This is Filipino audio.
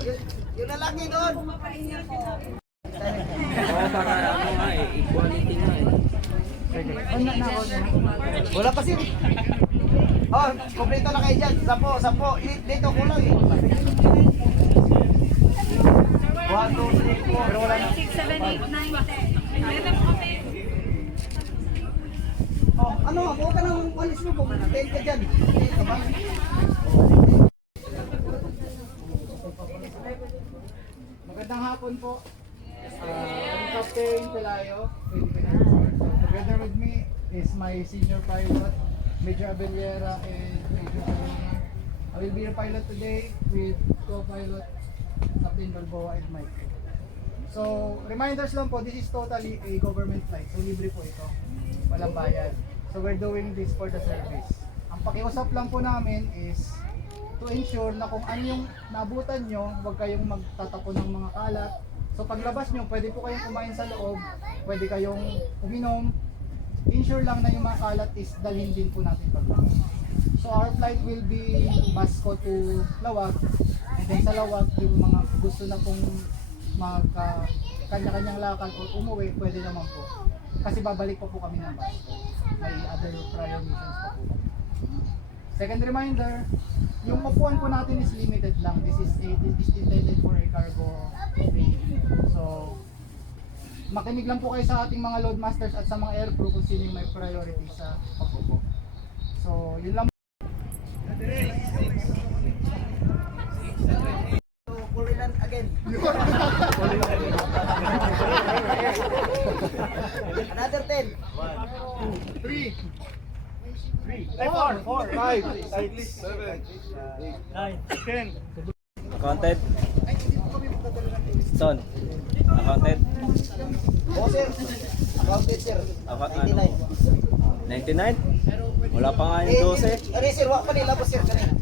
Yung lalaki doon. Oo, para ano nga eh, equality nga eh. Wala pa sir. Oh, kompleto na kayo dyan. Sampo. Dito kulang eh. 1, 2, 3, 4. Pero wala na. 6, 7, 8, 9, 10. Meron po kami. Oh, ano, huwag ka nang walis mo kung 10 ka dyan. 10 ka ba? Magandang hapon po. I'm Captain Pelayo, together with me is my senior pilot, Major Abellera and Major Corona. I will be your pilot today with co-pilot Captain Balboa and Mike. So, reminders lang po, this is totally a government flight. So, libre po ito. Walang bayad. So, we're doing this for the service. Ang pakiusap lang po namin is to ensure na kung ano yung naabutan nyo, huwag kayong magtatapon ng mga kalat. So paglabas nyo, pwede po kayong kumain sa loob, pwede kayong uminom. Ensure lang na yung mga kalat is dalhin din po natin paglabas. So our flight will be Basco to Lawag, and then sa Lawag yung mga gusto na pong kanya-kanyang lakad o umuwi, pwede naman po. Kasi babalik pa po kami ng Basco. May other prior missions pa po. Second reminder, yung upuan po natin is limited lang. This is intended for a cargo plane. So, makinig lang po kayo sa ating mga loadmasters at sa mga aircrew kung sino yung may priority sa pag-upo. So, yun lang. Kulilan again. Another 10. 1, 2, 3. 4, 5, 6, 7, 9, 10. Accounted? Son, accounted? Oh sir. Accounted sir. 99? Wala pa nga yung 12. Sir, wak pa nila po sir kanina.